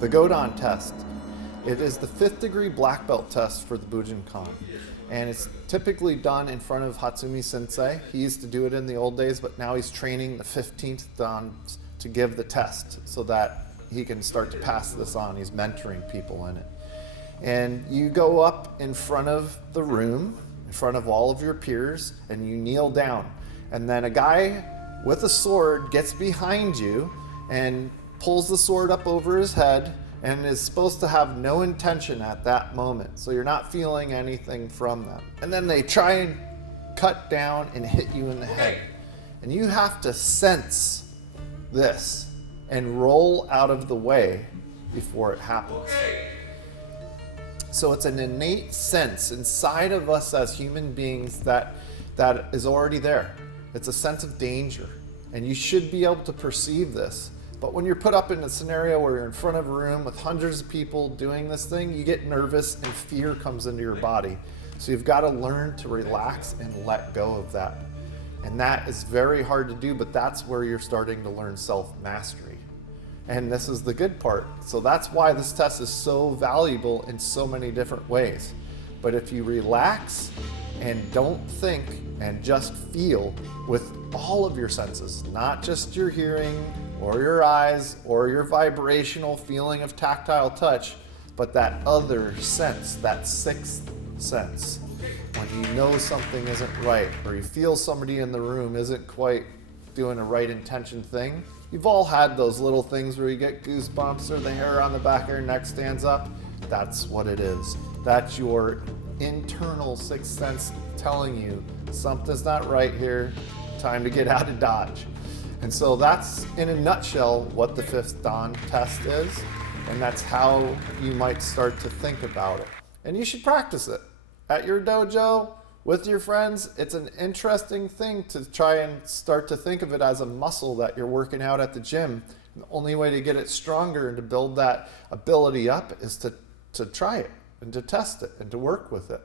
the Godan test. It is the 5th degree black belt test for the Bujinkan. And it's typically done in front of Hatsumi Sensei. He used to do it in the old days, but now he's training the 15th Dan to give the test so that he can start to pass this on. He's mentoring people in it. And you go up in front of the room, in front of all of your peers, and you kneel down. And then a guy with a sword gets behind you and pulls the sword up over his head and is supposed to have no intention at that moment. So you're not feeling anything from them. And then they try and cut down and hit you in the head. And you have to sense this and roll out of the way before it happens. So it's an innate sense inside of us as human beings that is already there. It's a sense of danger. And you should be able to perceive this. But when you're put up in a scenario where you're in front of a room with hundreds of people doing this thing, you get nervous and fear comes into your body. So you've got to learn to relax and let go of that. And that is very hard to do, but that's where you're starting to learn self-mastery. And this is the good part. So that's why this test is so valuable in so many different ways. But if you relax and don't think and just feel with all of your senses, not just your hearing or your eyes or your vibrational feeling of tactile touch, but that other sense, that 6th sense. When you know something isn't right, or you feel somebody in the room isn't quite doing a right intention thing. You've all had those little things where you get goosebumps or the hair on the back of your neck stands up. That's what it is. That's your internal 6th sense telling you something's not right here, time to get out of Dodge. And so that's, in a nutshell, what the 5th Dan test is, and that's how you might start to think about it. And you should practice it at your dojo, with your friends. It's an interesting thing to try and start to think of it as a muscle that you're working out at the gym. And the only way to get it stronger and to build that ability up is to try it and to test it and to work with it.